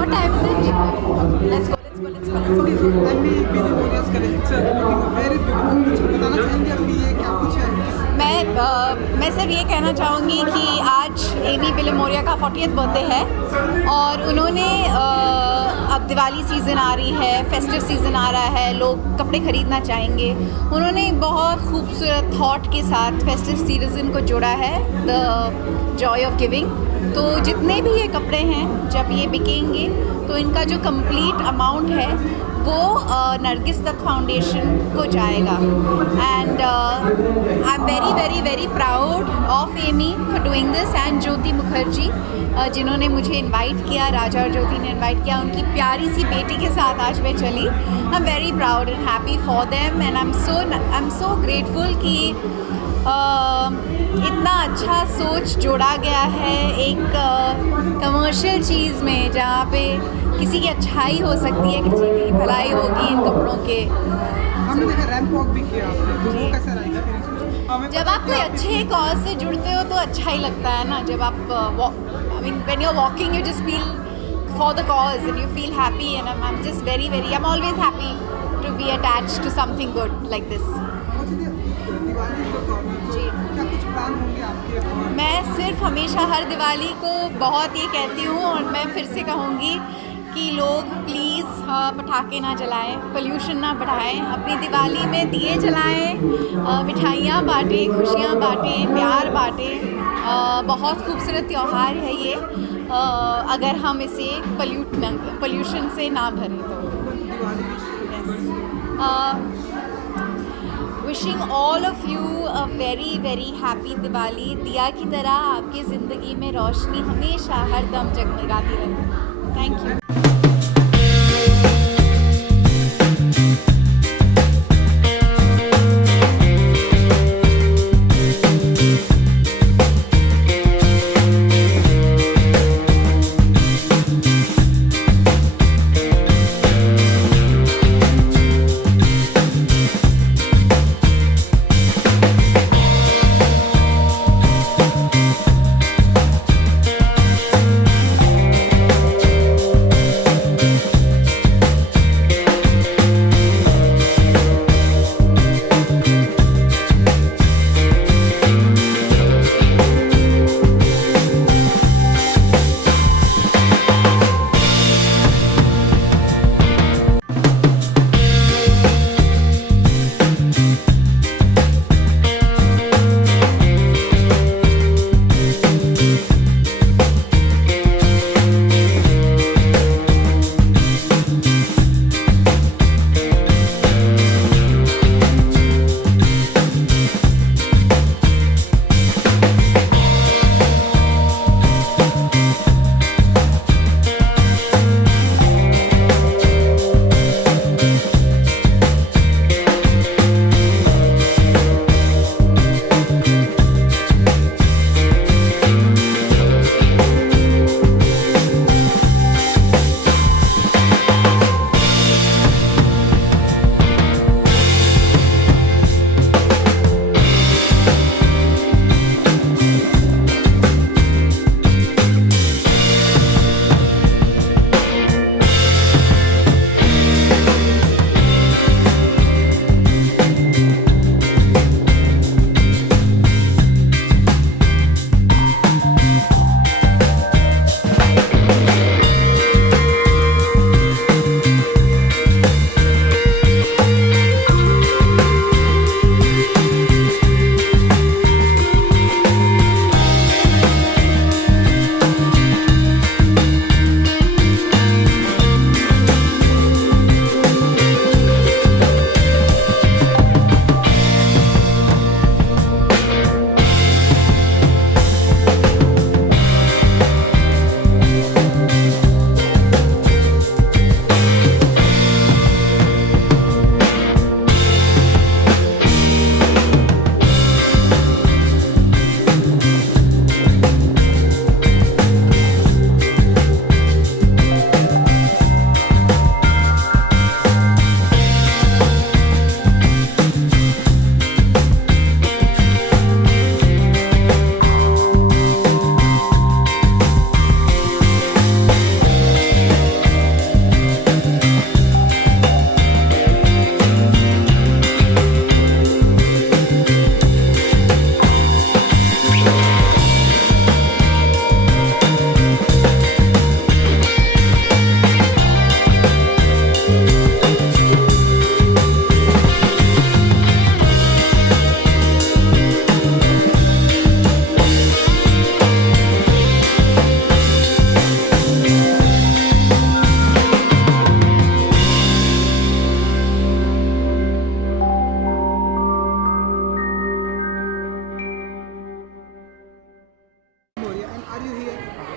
What time is it? Let's go. Okay, so Amy Billimoria's collection looking very beautiful, कुछ बताना चाहेंगे अभी ये क्या कुछ है? मैं सिर्फ ये कहना चाहूँगी कि आज एमी विलिमोरिया का 40th बर्थडे है और उन्होंने अब दिवाली सीज़न आ रही है, फेस्टिव सीज़न आ रहा है, लोग कपड़े ख़रीदना चाहेंगे। उन्होंने बहुत खूबसूरत थॉट के साथ फेस्टिव सीज़न को जोड़ा है, द जॉय ऑफ गिविंग। तो जितने भी ये कपड़े हैं जब ये बिकेंगे तो इनका जो कंप्लीट अमाउंट है वो नरगिस दत्त फाउंडेशन को जाएगा। And I am very very very proud of Amy for doing this and Jyoti Mukherjee जिन्होंने मुझे इनवाइट किया, राजा और ज्योति ने इनवाइट किया, उनकी प्यारी सी बेटी के साथ आज मैं चली। आई am very proud and happy for them and I am so grateful कि इतना अच्छा सोच जोड़ा गया है एक कमर्शियल चीज़ में जहाँ पे किसी की अच्छाई हो सकती है, किसी की भलाई होगी इन कपड़ों के। हमने देखा रैंप वॉक भी किया आपने, तो वो कैसा रहा एक्सपीरियंस? जब आप कोई अच्छे कॉज से जुड़ते हो तो अच्छा ही लगता है ना। जब आप I mean when you are walking you just feel for the cause and you feel happy and I am just very very I am always happy to be attached to something good like this. Diwali को जी, क्या कुछ plan होंगे आपके? मैं सिर्फ हमेशा हर दिवाली को बहुत ये कहती हूँ और मैं फिर से कहूँगी कि लोग प्लीज़ पटाखे ना जलाएं, पोल्यूशन ना बढ़ाएं, अपनी दिवाली में दिए जलाएं, मिठाइयाँ बांटें, खुशियाँ बांटें, प्यार बांटें। बहुत खूबसूरत त्यौहार है ये अगर हम इसे पोल्यूशन से ना भरें तो। Wishing all of you a very very happy Diwali. दिया की तरह आपकी ज़िंदगी में रोशनी हमेशा हर दम जगमगाती रहे। Thank you.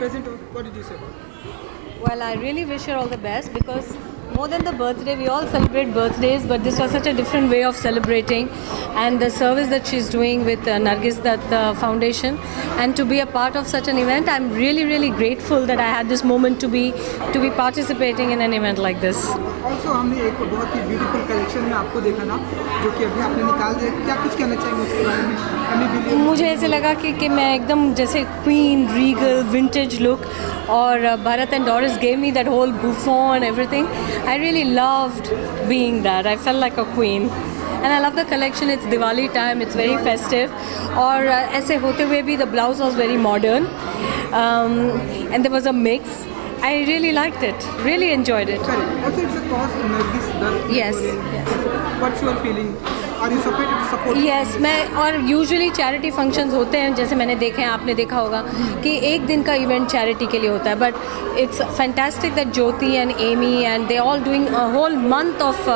present, what did you say about it? Well, I really wish her all the best because more than the birthday, we all celebrate birthdays, but this was such a different way of celebrating. And the service that she's doing with Nargis Dutt Foundation, and to be a part of such an event, I'm really, really grateful that I had this moment to be participating in an event like this. Also हमने एक बहुत ही beautiful collection में आपको देखा ना, जो कि अभी आपने निकाल दिया, क्या कुछ कहना चाहेंगे उसके बारे में? एमी विलियम्स, मुझे ऐसे लगा कि मैं एकदम जैसे क्वीन रीगल विंटेज लुक, और Bharat and Doris gave me that whole bouffant everything. I really loved being that. I felt like a queen. And I love the collection. It's Diwali time. It's very festive. और ऐसे होते हुए भी the blouse was very modern, and there was a mix. I really liked it. Really enjoyed it. correct. Also, it's a cause Nargis Dutt. Yes, yes. What's your feeling? Are you supported to support? Yes, मैं और usually charity functions होते हैं, जैसे मैंने देखे हैं, आपने देखा होगा कि एक दिन का इवेंट चैरिटी के लिए होता है, but it's fantastic that Jyoti and Amy and they all doing a whole month of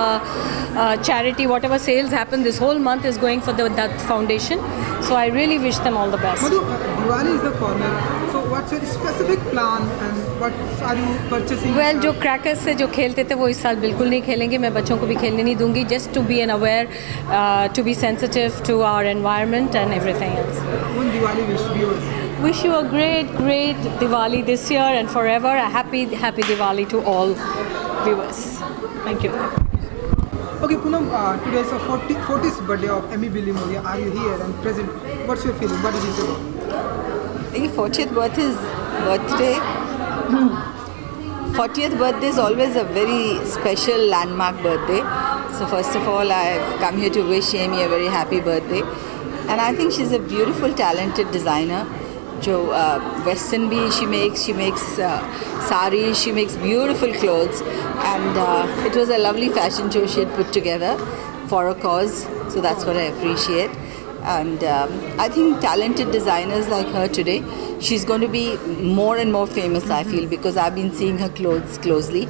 charity. Whatever sales happen this whole month is going for the Dutt Foundation. So I really wish them all the best. Madhu, Diwali is the corner. So what's your specific plan and what are you purchasing? Well जो crackers से जो खेलते थे वो इस साल बिल्कुल नहीं खेलेंगे. मैं बच्चों को भी खेलने नहीं दूंगी. Just to be an aware, to be sensitive to our environment and everything else. One Diwali wish viewers. Wish you a great, great Diwali this year and forever. A happy, happy Diwali to all viewers. Thank you. Okay, Poonam, today is the 40th birthday of Emmy Billy Moria. Are you here and present? What's your feeling? What did you say? The 40th birthday. 40th birthday is always a very special landmark birthday. So first of all, I've come here to wish Amy a very happy birthday. And I think she's a beautiful, talented designer. जो western भी she makes sarees, she makes beautiful clothes, and it was a lovely fashion show she had put together for a cause, so that's what I appreciate. And I think talented designers like her today, she's going to be more and more famous, I feel, because I've been seeing her clothes closely,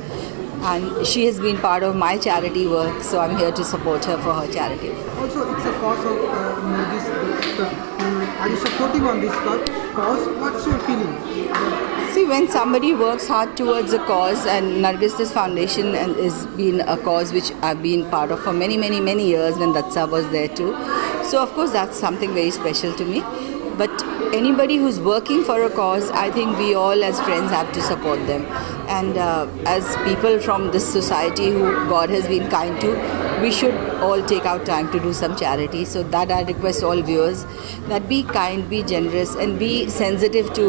and she has been part of my charity work, so I'm here to support her for her charity. Also, it's a cause of Nargis Dutt. Are you supporting on this cause? What's your feeling? See, when somebody works hard towards a cause, and Nargis Dutt Foundation is been a cause which I've been part of for many, many, many years when Datsa was there too. So of course that's something very special to me. But anybody who's working for a cause, I think we all as friends have to support them. And as people from this society who God has been kind to, we should all take out time to do some charity. So that I request all viewers that be kind, be generous, and be sensitive to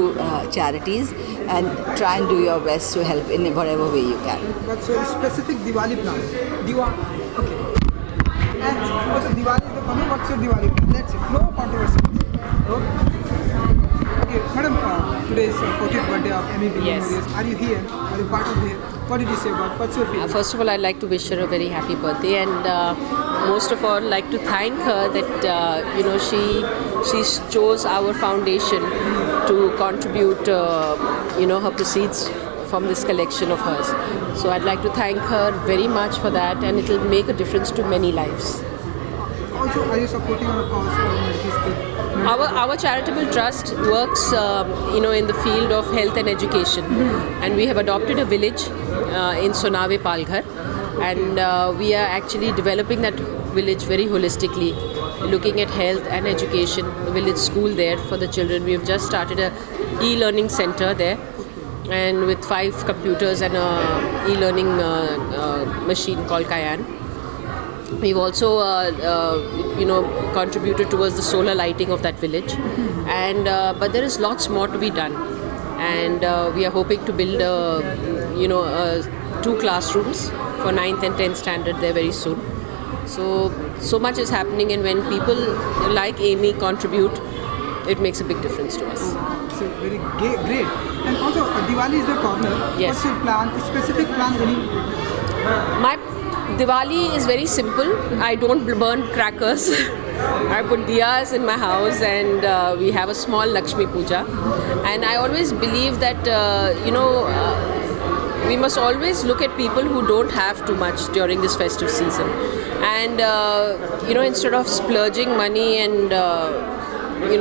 charities, and try and do your best to help in whatever way you can. What's your specific Diwali plan? Okay. And also Diwali is the corner. What's your Diwali plan? That's it. No controversy. Okay, madam, today is 40th birthday of Emmy Billy Yes. Moria. Are you here? Are you part of here? What did you say about? What's your feeling? First of all, I'd like to wish her a very happy birthday, and most of all, like to thank her that she chose our foundation to contribute her proceeds from this collection of hers. So I'd like to thank her very much for that, and it will make a difference to many lives. Also, are you supporting our cause or Nargis Dutt? Our charitable trust works, in the field of health and education, and we have adopted a village in Sonave Palghar, and we are actually developing that village very holistically, looking at health and education. The village school there for the children. We have just started a e-learning center there, and with 5 computers and a e-learning machine called Kayan. We've also, contributed towards the solar lighting of that village, and but there is lots more to be done, and we are hoping to build, 2 classrooms for 9th and 10th standard there very soon. So much is happening, and when people like Amy contribute, it makes a big difference to us. It's very great. And also, Diwali is the corner. Yes. What's your plan? Specific plan? My Diwali is very simple. I don't burn crackers. I put diyas in my house, and we have a small Lakshmi Puja. And I always believe that, we must always look at people who don't have too much during this festive season. And instead of splurging money and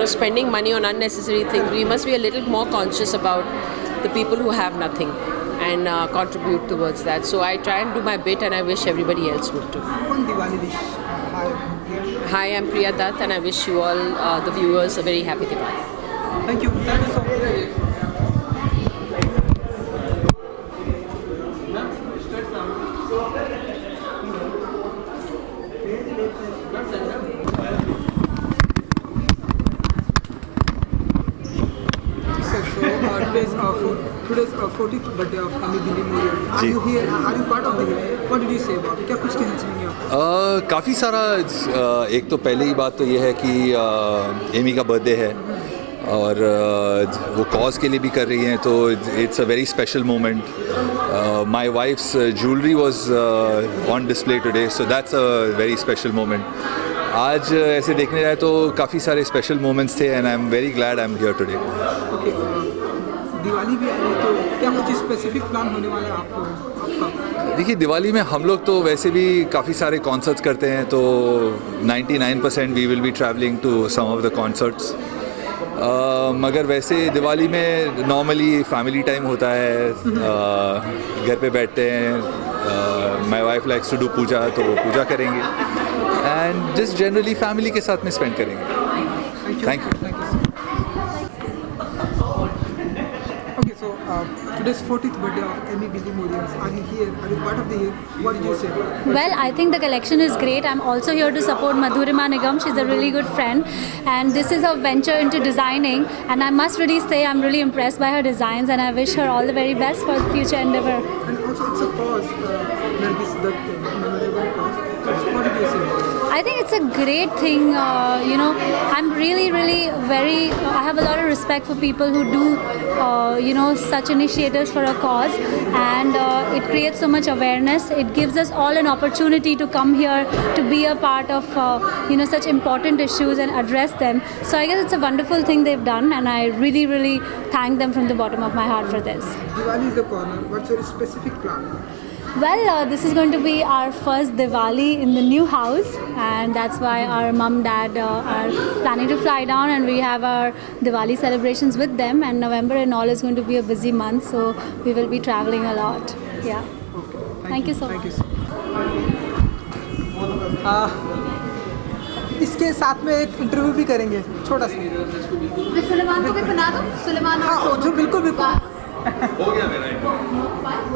spending money on unnecessary things, we must be a little more conscious about the people who have nothing and contribute towards that. So I try and do my bit, and I wish everybody else would too. One Diwali wish. Hi, I'm Priya Dutt, and I wish you all, the viewers, a very happy Diwali. Thank you. Thank you so much. Today's 40th birthday of Amy Billy Moria. Are you here? Are you part of the event? What did you say about it? क्या कुछ कहना चाहेंगे आप? काफ़ी सारा एक तो पहले ही बात तो ये है कि एमी का बर्थडे है और वो कॉज के लिए भी कर रही हैं, तो it's a very special moment. My wives jewellery was on display today, so that's a very special moment. आज ऐसे देखने जाए तो काफ़ी सारे स्पेशल मोमेंट्स थे and I am very glad I am here today. Okay, Diwali भी आ रही है, तो क्या कुछ स्पेसिफिक प्लान होने वाला है आपका? देखिए, दिवाली में हम लोग तो वैसे भी काफ़ी सारे कॉन्सर्ट्स करते हैं, तो 99% we will be travelling to some of the concerts. मगर वैसे दिवाली में नॉर्मली फैमिली टाइम होता है, घर पे बैठते हैं. My wife likes to do puja, तो वो पूजा करेंगे एंड जस्ट जनरली फैमिली के साथ में स्पेंड करेंगे. Thank you. Okay, so today's 40th birthday of Amy Billy Moria. Are you here? Are you part of the year? What did you say? Well, I think the collection is great. I'm also here to support Madhurima Nigam. She's a really good friend, and this is her venture into designing. And I must really say I'm really impressed by her designs, and I wish her all the very best for the future endeavor. And also, it's a cause, that memorable cause. What did you say? I think it's a great thing. I'm really very. I have a lot of respect for people who do, such initiatives for a cause, and it creates so much awareness. It gives us all an opportunity to come here to be a part of, such important issues and address them. So I guess it's a wonderful thing they've done, and I really thank them from the bottom of my heart for this. Diwali is the corner. What's your specific plan? Well, this is going to be our first Diwali in the new house, and that's why our mum, dad are planning to fly down, and we have our Diwali celebrations with them. And November and all is going to be a busy month, so we will be traveling a lot. Yeah. Okay. Thank you so Thank much. you. इसके साथ में एक interview भी करेंगे, छोटा सा. सुलेमान को भी बना दो, सुलेमान और सोनू. जो बिल्कुल हो गया मेरा,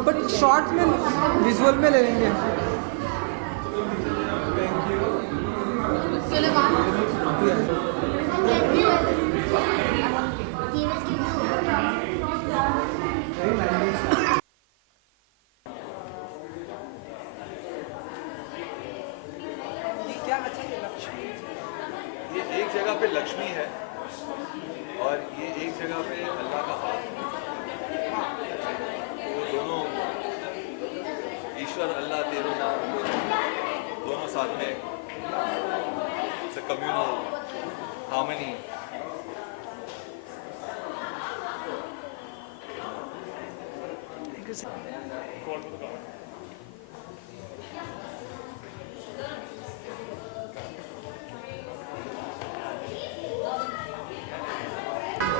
बट शॉर्ट में विजुअल में ले लेंगे. सुलेमान. ये एक जगह पे लक्ष्मी है और ये एक जगह पे अल्लाह का हाथ. वो दोनों ईश्वर अल्लाह तेरे नाम दोनों साथ में. It's a communal harmony.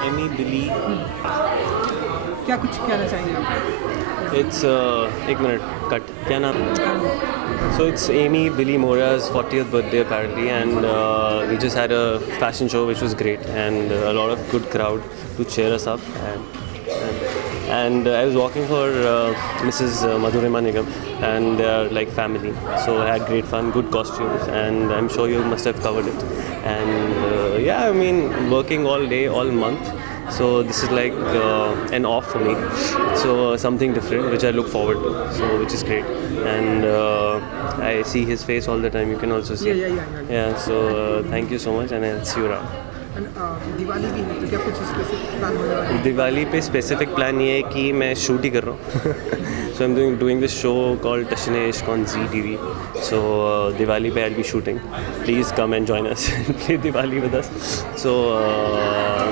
Amy Billi. क्या कुछ कहना चाहेंगे आप? इट्स एक मिनट कट. क्या नाम? So it's Amy Billy Moria's 40th birthday apparently, and we just had a fashion show which was great, and a lot of good crowd to cheer us up. And I was walking for Mrs. Madhurima Nigam, and they are like family. So I had great fun, good costumes, and I'm sure you must have covered it. And yeah, I mean, working all day, all month. So this is like an off for me. So something different, which I look forward to. So which is great. And I see his face all the time. You can also see. Yeah. So thank you so much, and I'll see you around. Diwali भी है, तो क्या कुछ specific plan होने वाला है? दिवाली पे specific plan ये है कि मैं शूट ही कर रहा हूँ. So I am doing this show called Tashan e Ishq on ZTV. So Diwali पे I will be shooting. Please come and join us and play Diwali with us. So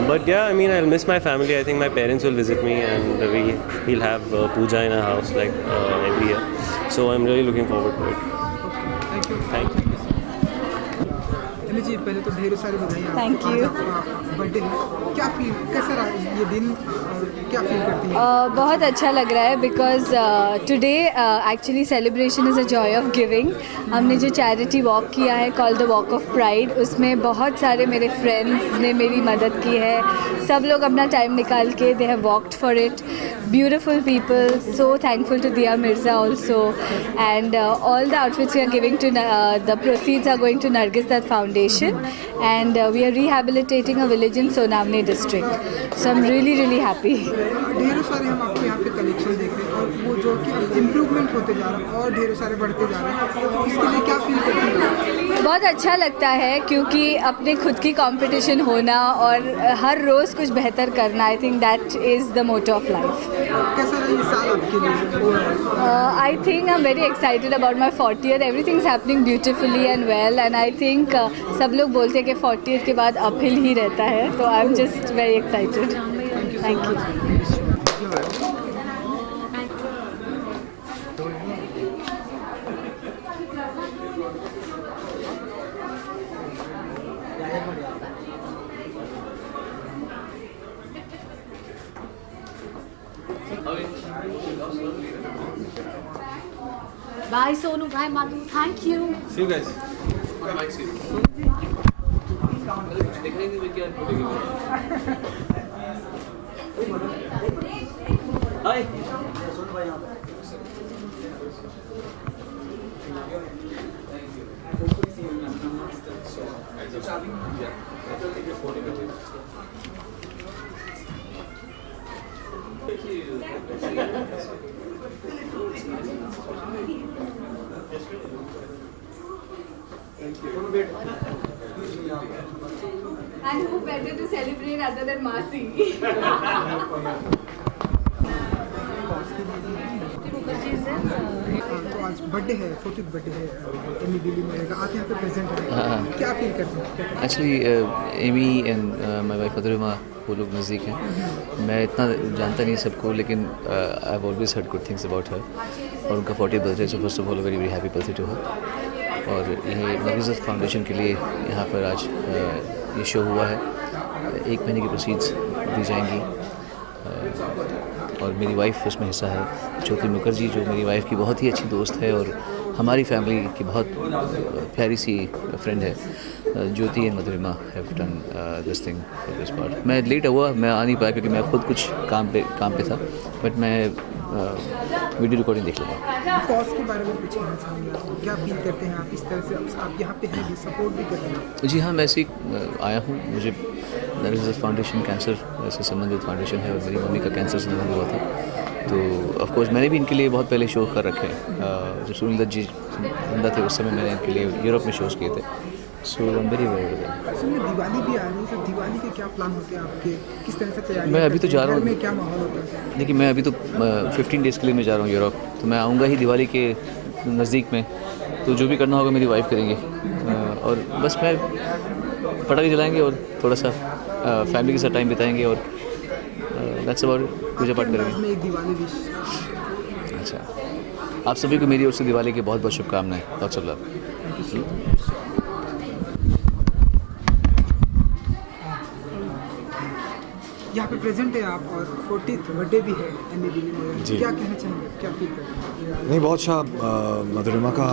but yeah, I mean I will miss my family. I think my parents will visit me, and we'll have puja in our house like every year. So I'm really looking forward to it. Thank you. Amy ji पहले तो ढेर सारी बधाइयाँ। Thank you. Birthday क्या feel कैसा रहा ये दिन और क्या फील करती हैं? बहुत अच्छा लग रहा है because today actually celebration is a joy of giving. हमने जो चैरिटी वॉक किया है called the walk of pride, उसमें बहुत सारे मेरे फ्रेंड्स ने मेरी मदद की है। सब लोग अपना टाइम निकाल के they have walked for it. Beautiful people, so thankful to Dia Mirza also, and all the outfits we are giving to the proceeds are going to Nargis Dutt Foundation, and we are rehabilitating a village in Sonavni district. So I'm really happy. ढेरों सारे हम आपके यहाँ पे collection देख रहे हैं और वो जो कि इम्प्रूवमेंट होते जा रहे हैं और ढेरों सारे बढ़ते जा रहे हैं, तो इसके लिए क्या फील करती हैं? बहुत अच्छा लगता है क्योंकि अपने खुद की कंपटीशन होना और हर रोज़ कुछ बेहतर करना, I think that is the motto of life. कैसा रहा ये साल आपके लिए? I think I am very excited about my 40th. Everything is happening beautifully and well, and I think सब लोग बोलते हैं कि 40th के बाद अपहिल ही रहता है, तो आई am just very excited. Thank you. Bye Sonu, bye Madhu, thank you. See you guys. Hi. And who better to celebrate other than Masi? तो आज बर्थडे है, 40th बर्थडे है एमी दिल्ली में रहेगा, आप यहाँ पे प्रेजेंट हैं, क्या फील करते हैं? Actually Amy and my wife Madhurima वो लोग नज़दीक हैं। मैं इतना जानता नहीं सबको, लेकिन I have always heard good things about her, और उनका 40th birthday, so first of all very very happy birthday to her. और ये नरगिस दत्त फाउंडेशन के लिए यहाँ पर आज ये शो हुआ है। 1 महीने की प्रोसीड्स दी जाएंगी, और मेरी वाइफ उसमें हिस्सा है, ज्योति मुखर्जी, जो मेरी वाइफ की बहुत ही अच्छी दोस्त है और हमारी फैमिली की बहुत प्यारी सी फ्रेंड है। Jyoti and Madhurima have done this thing for this part. मैं लेट हुआ, मैं आ नहीं पाया क्योंकि मैं खुद कुछ काम पे था, बट मैं वीडियो रिकॉर्डिंग देख लूँगा। कॉस्ट के बारे में कुछ कहना चाहेंगे आप? क्या फील करते हैं आप इस तरह से, आप यहाँ पे हैं, सपोर्ट भी करते हैं? जी हाँ, मैं ऐसे ही आया हूँ। मुझे नरगिस दत्त फाउंडेशन कैंसर से संबंधित फाउंडेशन है और मेरी मम्मी का कैंसर से निधन हुआ था, तो ऑफ कोर्स मैंने भी इनके लिए बहुत पहले शो कर रखे हैं। जब सुनील दत्त जी जिंदा थे उस समय मैंने इनके लिए यूरोप में शोज़ किए थे। सो आई एम वेरी दिवाली भी आ रही है, तो दिवाली के क्या प्लान होते हैं आपके, किस तरह से तैयारी? मैं अभी तो जा रहा हूँ, क्या माहौल होता है? देखिए मैं अभी तो 15 डेज़ के लिए मैं जा रहा हूँ यूरोप, तो मैं आऊँगा ही दिवाली के नज़दीक में, तो जो भी करना होगा मेरी वाइफ करेंगे, और बस मैं पटाखे जलाएंगे और थोड़ा सा फैमिली के साथ टाइम बिताएंगे, और दैट्स अबाउट पूजा पाठ करेंगे। एक दिवाली विश। अच्छा, आप सभी को मेरी ओर से दिवाली की बहुत बहुत शुभकामनाएं। Lots of love. यहाँ पे प्रेजेंट है आप और 40th बर्थडे भी है एमी दिल्ली में, क्या कहना चाहेंगे, क्या फील करते हैं? नहीं, बहुत अच्छा। मधुरिमा का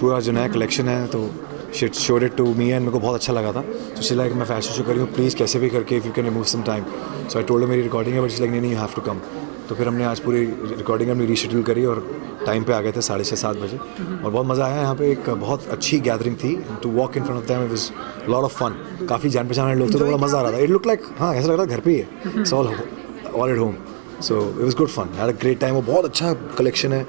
पूरा जो नया कलेक्शन है, तो she showed it to me and मेरे को बहुत अच्छा लगा था। तो शी लाइक मैं फैशन शो करी हूँ, प्लीज़ कैसे भी करके if you can remove some time. So I told मेरी रिकॉर्डिंग है, बट शी लाइक नहीं, यू हैव टू कम। तो फिर हमने आज पूरी रिकॉर्डिंग हमने रीशेड्यूल करी और टाइम पे आ गए थे 6:30-7 बजे, और बहुत मज़ा आया। यहाँ पे एक बहुत अच्छी गैदरिंग थी। To walk in front of them it was lot of fun. काफ़ी जान पहचान लोग थे, तो बड़ा मज़ा आ रहा था। इट लुक लाइक, हाँ ऐसा लग रहा था घर पे ही है, it's all at home. So it was good fun, had a great time. वो बहुत अच्छा कलेक्शन है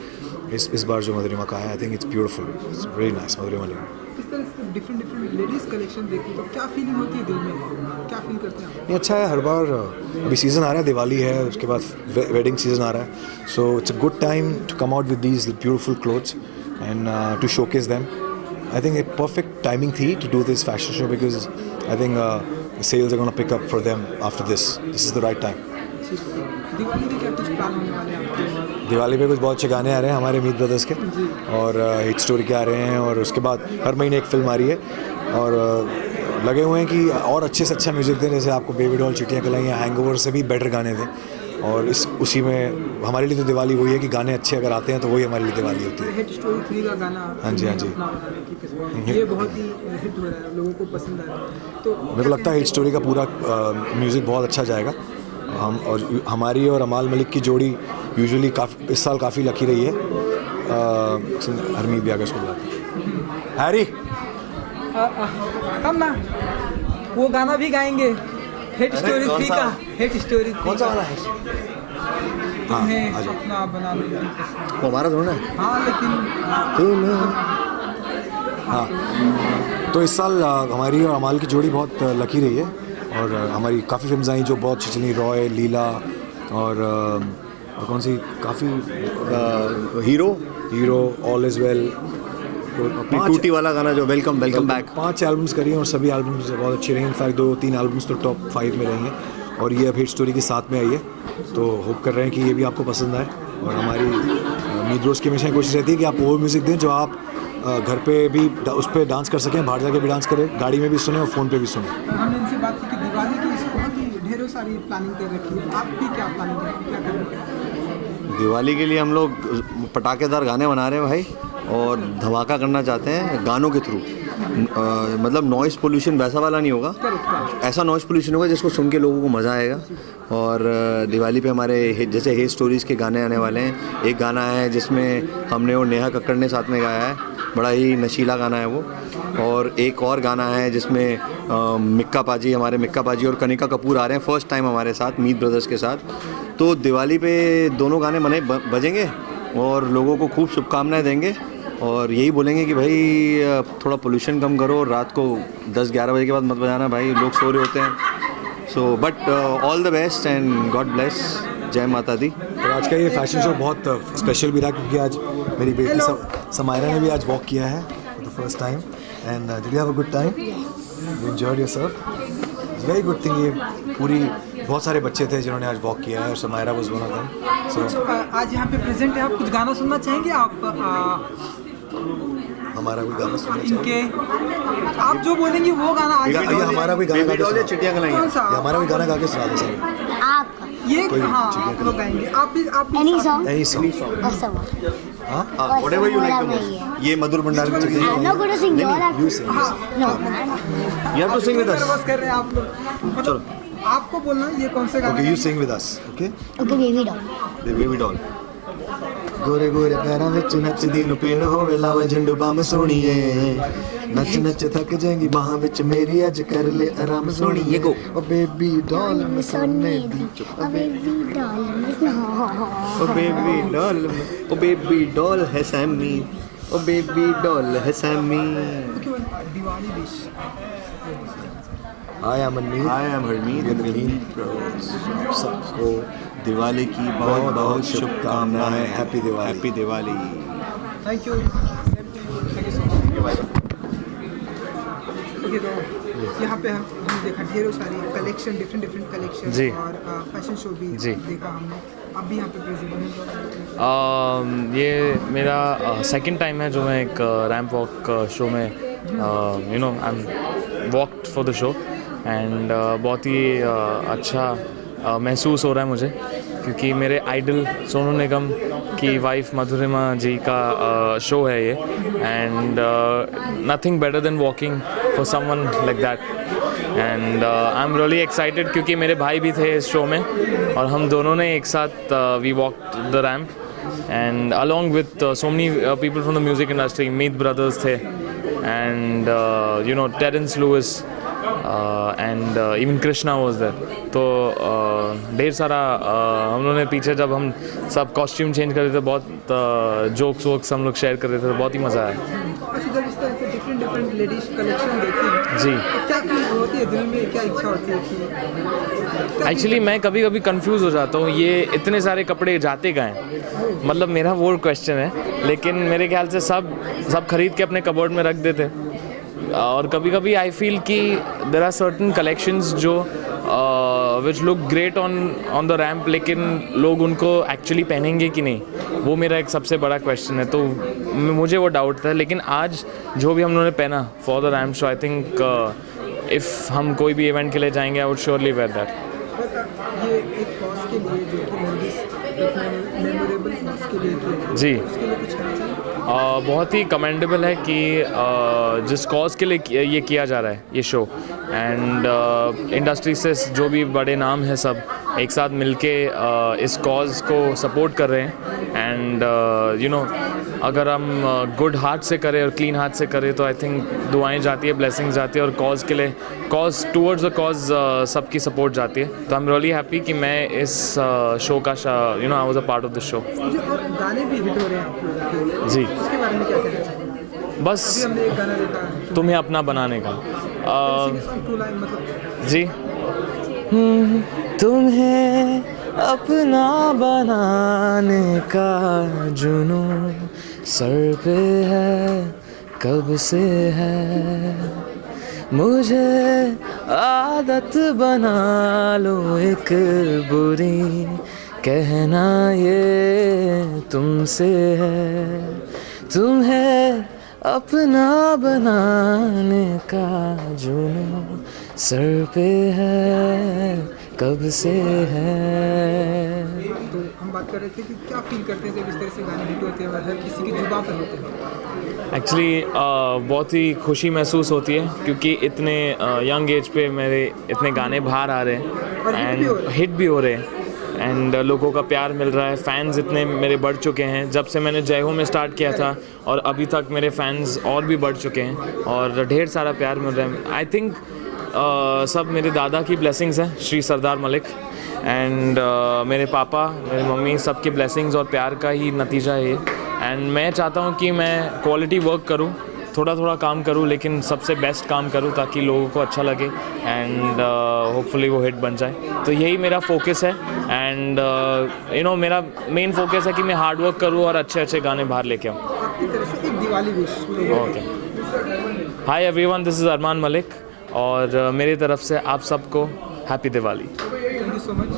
इस बार जो मधुरिमा का है। I think it's beautiful, it's very nice Madhurima ने। इस तरह से डिफरेंट लेडीज़ कलेक्शन देखते तो क्या फीलिंग होती है दिल में, क्या फील करते हैं आप? नहीं, अच्छा है। हर बार अभी सीज़न आ रहा है, दिवाली है, उसके बाद वेडिंग सीज़न आ रहा है। So it's a good time to come out with these beautiful clothes and to showcase them. I think एक परफेक्ट टाइमिंग थी to do this fashion show, because I think sales are going to pick up for them after this. This is the right time. अच्छी दिवाली में क्या कुछ plan होने वाले हैं आपके? दिवाली पे कुछ बहुत अच्छे गाने आ रहे हैं हमारे मीत ब्रदर्स के और हिट स्टोरी के आ रहे हैं और उसके बाद हर महीने एक फिल्म आ रही है और लगे हुए हैं कि और अच्छे से अच्छा म्यूज़िक दें, जैसे आपको बेबी डॉल, चिट्टियाँ कलाइयाँ, हैंगओवर से भी बेटर गाने दें और उसी में हमारे लिए तो दिवाली वही है कि गाने अच्छे अगर आते हैं तो वही हमारे लिए दिवाली होती है। हिट स्टोरी 3 का गाना हाँ जी ये बहुत ही हिट हो रहा है, लोगों को पसंद आ रहा है, तो मेरे को लगता है हिट स्टोरी का पूरा म्यूज़िक बहुत अच्छा जाएगा। हम और हमारी और अमाल मलिक की जोड़ी यूजुअली काफ़ी इस साल काफ़ी लकी रही है। हरमीत भी आगे उसको बुलाते हैं। हैरी हम ना वो गाना भी गाएंगे हिट स्टोरी 3 का, हिट स्टोरी कौन सा वाला है? तुम्हें अपना बना लो। वो हमारा थोड़ा है। हाँ लेकिन हाँ, तो इस साल हमारी और अमाल की जोड़ी बहुत लकी रही है और हमारी काफ़ी फिल्म्स आई जो बहुत अच्छी चली, रॉय, लीला और कौन सी काफ़ी हीरो, ऑल इज़ वेल, टूटी वाला गाना जो वेलकम बैक, 5 एल्बम्स करी हैं और सभी एल्बम्स बहुत अच्छी रही। इनफैक्ट 2-3 एल्बम्स तो टॉप 5 में रही हैं और ये अब हिट स्टोरी के साथ में आई है, तो होप कर रहे हैं कि ये भी आपको पसंद आए। और हमारी मीत ब्रोस की हमेशा कोशिश रहती है कि आप वो म्यूज़िक दें जो आप घर पे भी उस पर डांस कर सकें, बाहर जाके भी डांस करें, गाड़ी में भी सुने और फ़ोन पे भी सुने। हमने इनसे बात की कि दिवाली की बहुत ही ढेरों सारी प्लानिंग कर रखी है, आप भी क्या प्लानिंग क्या कर रहे हैं? दिवाली के लिए हम लोग पटाखेदार गाने बना रहे हैं भाई और धमाका करना चाहते हैं गानों के थ्रू। मतलब नॉइज़ पोल्यूशन वैसा वाला नहीं होगा, ऐसा नॉइज़ पोल्यूशन होगा जिसको सुन के लोगों को मज़ा आएगा। और दिवाली पे हमारे जैसे हे स्टोरीज़ के गाने आने वाले हैं। एक गाना है जिसमें हमने और नेहा कक्कड़ ने साथ में गाया है, बड़ा ही नशीला गाना है वो। और एक और गाना है जिसमें मिक्का पाजी और कनिका कपूर आ रहे हैं फर्स्ट टाइम हमारे साथ मीत ब्रदर्स के साथ। तो दिवाली पे दोनों गाने बजेंगे और लोगों को खूब शुभकामनाएं देंगे और यही बोलेंगे कि भाई थोड़ा पोल्यूशन कम करो, रात को 10-11 बजे के बाद मत बजाना भाई, लोग सो रहे होते हैं। So but all the best and God bless, जय माता दी। और आज का ये फैशन शो बहुत स्पेशल भी रहा क्योंकि आज मेरी बेटी समायरा ने भी आज वॉक किया है for the first time. And did you have a good time? You enjoyed yourself? It's very good thing. ये पूरी बहुत सारे बच्चे थे जिन्होंने आज वॉक किया है और Samaira was one of them. So आज यहाँ पे प्रेजेंट है, आप कुछ गाना सुनना चाहेंगे? आप हमारा कोई गाना सुनना चाहिए? इनके आप जो बोलेंगे वो गाना आज ये हमारा कोई गाना गा के चिट्टियाँ कलाइयाँ, कौन सा? ये हमारा कोई गाना गा के सुना दो सर। आपका ये हाँ आप लोग गाएंगे, आप भी एनी सॉन्ग नहीं सॉन्ग। हाँ whatever you like the most. ये मधुर भंडार की चिट्ठी। I'm not going to sing your you sing. No. You have to sing with us. बस कर रहे हैं आप लोग, चलो आपको बोलना है ये कौन से गाना okay, you sing with us. Okay, Okay, baby doll. Baby doll. गोरे गोरे पैरां विच नचदी नु पेड़ होवे लावे झंडू बम सोणीए, नच नच थक जाएंगी बाहां विच मेरी अज कर ले आराम सोणीए। ओ बेबी डॉल मैं सोने दी, A baby doll. Oh baby doll, oh baby doll है सैमी, ओ बेबी डॉल है सैमी। Diwali wish? I am Harmeet. सबको दिवाली की बहुत बहुत शुभकामनाएं। Happy Diwali. Happy Diwali. Thank you. Okay, तो यहाँ पे हम देखा ढेरों सारी कलेक्शन, डिफरेंट कलेक्शन जी। और फैशन शो भी जी। देखा हमने। अब भी यहाँ पे प्रेजेंट हैं। ये मेरा सेकंड टाइम है जो मैं एक रैम्प वॉक शो में I am walked for the show and बहुत ही अच्छा महसूस हो रहा है मुझे क्योंकि मेरे आइडल सोनू निगम की वाइफ मधुरिमा जी का शो है ये and nothing better than walking for someone like that and I am really excited क्योंकि मेरे भाई भी थे इस शो में और हम दोनों ने एक साथ we walked the ramp and along with so many people from the music industry, Meet Brothers थे and you know Terence Lewis and even Krishna was there. तो ढेर सारा हम लोगों ने पीछे जब हम सब कॉस्ट्यूम चेंज कर रहे थे बहुत जोक्स वोक्स हम लोग शेयर कर रहे थे, तो बहुत ही मज़ा आया। अच्छा, जब इस तरह से डिफरेंट लेडीज कलेक्शन देखते हैं जी, तो क्या फील होती है दिल में, क्या इच्छा होती है कि एक्चुअली मैं कभी कभी कंफ्यूज हो जाता हूँ ये इतने सारे कपड़े जाते कहाँ हैं, मतलब मेरा वो क्वेश्चन है, लेकिन मेरे ख्याल से सब खरीद के अपने कबोर्ड में रख देते। और कभी कभी आई फील कि देयर आर सर्टन कलेक्शंस जो which look great on the ramp, लेकिन लोग उनको एक्चुअली पहनेंगे कि नहीं, वो मेरा एक सबसे बड़ा क्वेश्चन है। तो मुझे वो डाउट था, लेकिन आज जो भी हम लोगों ने पहना for the ramp show, I think if हम कोई भी इवेंट के लिए जाएंगे, I would surely wear that. ये एक कॉज के लिए जो कि मेमोरेबल कॉज के लिए किया जी, उसके लिए कुछ कहना चाहिए? बहुत ही कमेंडेबल है कि जिस कॉज के लिए ये किया जा रहा है ये शो, एंड इंडस्ट्री से जो भी बड़े नाम हैं सब एक साथ मिलके इस कॉज को सपोर्ट कर रहे हैं। एंड यू नो, अगर हम गुड हार्ट से करें और क्लीन हार्ट से करें तो आई थिंक दुआएं जाती है, ब्लेसिंग्स जाती है, और कॉज के लिए, कॉज टूवर्ड्स द कॉज सबकी सपोर्ट जाती है। तो आई एम रियली हैप्पी कि मैं इस शो का you know I was a part of the show. और गाने भी हिट हो रहे हैं आप लोगों के, जी, उसके बारे में क्या कहना चाहिए? बस अभी हमने एक गाना देखा तुम्हें अपना बनाने का। टू लाइन, मतलब जी, तुम्हें अपना बनाने का जुनून सर पे है, कब से है, मुझे आदत बना लो एक बुरी, कहना ये तुमसे है, तुम्हें अपना बनाने का जुनून सर पे है, कब से है। तो हम बात कर रहे थे कि क्या फील करते हैं जब इस तरह से गाने हिट होते हैं और हर किसी की जुबान पर होते हैं? एक्चुअली बहुत ही खुशी महसूस होती है, क्योंकि इतने यंग एज पे मेरे इतने गाने बाहर आ रहे हैं एंड हिट भी हो रहे हैं, एंड लोगों का प्यार मिल रहा है। फैंस इतने मेरे बढ़ चुके हैं, जब से मैंने जय हो में स्टार्ट किया था और अभी तक मेरे फैंस और भी बढ़ चुके हैं, और ढेर सारा प्यार मिल रहा है। आई थिंक सब मेरे दादा की ब्लेसिंग्स हैं, श्री सरदार मलिक, एंड मेरे पापा, मेरी मम्मी, सबकी ब्लेसिंग्स और प्यार का ही नतीजा है ये। एंड मैं चाहता हूँ कि मैं क्वालिटी वर्क करूँ, थोड़ा थोड़ा काम करूँ, लेकिन सबसे बेस्ट काम करूँ ताकि लोगों को अच्छा लगे, एंड होपफुली वो हिट बन जाए। तो यही मेरा फोकस है, एंड यू नो मेरा मेन फोकस है कि मैं हार्ड वर्क करूँ और अच्छे अच्छे गाने बाहर लेके आऊँ। आपकी तरफ से एक Diwali wish. Okay, hi everyone, this is Armaan Malik, और मेरी तरफ से आप सबको happy Diwali. Thank you so much.